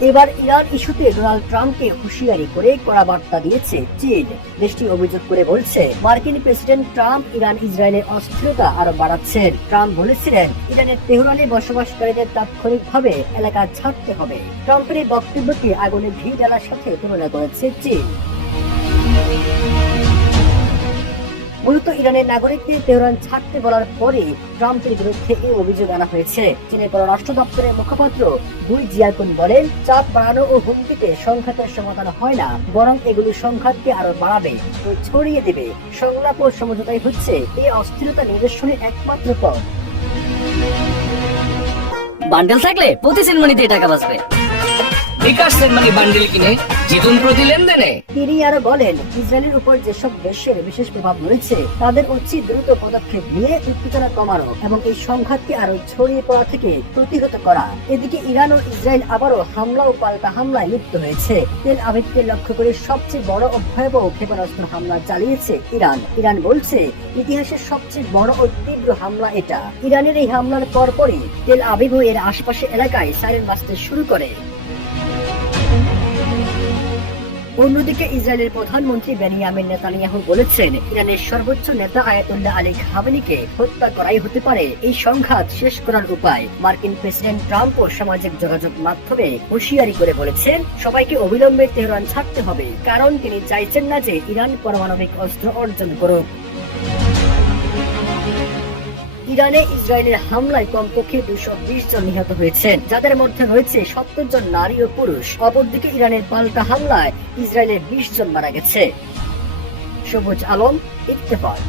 এবার ইরান ইস্যুতে ডোনাল্ড ট্রাম্পকে হুঁশিয়ারি করে কড়া বার্তা দিয়েছে চীন। দেশটি অভিযোগ করে বলছে, মার্কিন প্রেসিডেন্ট ট্রাম্প ইরান ইসরায়েলের অস্থিরতা আরও বাড়াচ্ছেন ট্রাম্প বলেছিলেন, ইরানের তেহরানে বসবাসকারীদের তাৎক্ষণিকভাবে এলাকা ছাড়তে হবে। ট্রাম্পের এই বক্তব্যকে আগুনে ঘি জ্বালার সাথে তুলনা করেছে চীন। মূলত ইরানের নাগরিকদের তেহরান ছাড়তে বলার পরে ট্রাম্পের বিরুদ্ধে এই অভিযোগ আনা হয়েছে। চীনের পররাষ্ট্র দপ্তরের মুখপাত্র দুই জিয়াকুন বলেন, চাপ বাড়ানো ও হুমকিতে সংঘাতের সমাধান হয় না, বরং এগুলো সংঘাতকে আরও বাড়াবে ও ছড়িয়ে দেবে। সংলাপ ও সমঝোতাই হচ্ছে এই অস্থিরতা নিরসনের একমাত্র পথ। বান্ডেল থাকলে প্রতি সেনমানিতে টাকা বাঁচবে। বিকাশ সেনমানি বান্ডিল কিনে জিতুন প্রতি লেনদেনে। তিনি আরও বলেন, ইসরায়েলের উপর যেসব দেশের বিশেষ প্রভাব রয়েছে, তাদের উচিত দ্রুত পদক্ষেপ নিয়ে উত্তেজনা কমানো এবং এই সংঘাতকে আরও ছড়িয়ে পড়া থেকে প্রতিহত করা। এদিকে ইরান ও ইসরায়েল আবারও হামলা ও পাল্টা হামলায় লিপ্ত হয়েছে। তেল আবিবকে লক্ষ্য করে সবচেয়ে বড় ও ভয়াবহ ক্ষেপণাস্ত্র হামলা চালিয়েছে ইরান। ইরান বলছে, ইতিহাসের সবচেয়ে বড় ও তীব্র হামলা এটা। ইরানের এই হামলার পরপরই তেল আবিব এর আশপাশে এলাকায় সাইরেন বাজতে শুরু করে। অন্যদিকে ইসরায়েলের প্রধানমন্ত্রী বেনিয়ামিন নেতানিয়াহু বলেছেন, ইরানের সর্বোচ্চ নেতা আয়াতুল্লাহ আলী খামেনিকে হত্যা করাই হতে পারে এই সংঘাত শেষ করার উপায়। মার্কিন প্রেসিডেন্ট ট্রাম্প ও সামাজিক যোগাযোগ মাধ্যমে হুঁশিয়ারি করে বলেছেন, সবাইকে অবিলম্বে তেহরান ছাড়তে হবে, কারণ তিনি চাইছেন না যে ইরান পারমাণবিক অস্ত্র অর্জন করুক। ইরানে ইসরায়েলের হামলায় কমপক্ষে দুশো বিশ জন নিহত হয়েছেন, যাদের মধ্যে রয়েছে সত্তর জন নারী ও পুরুষ। অপরদিকে ইরানের পাল্টা হামলায় ইসরায়েলের বিশ জন মারা গেছে। সবুজ আলম, ইত্তেফাক।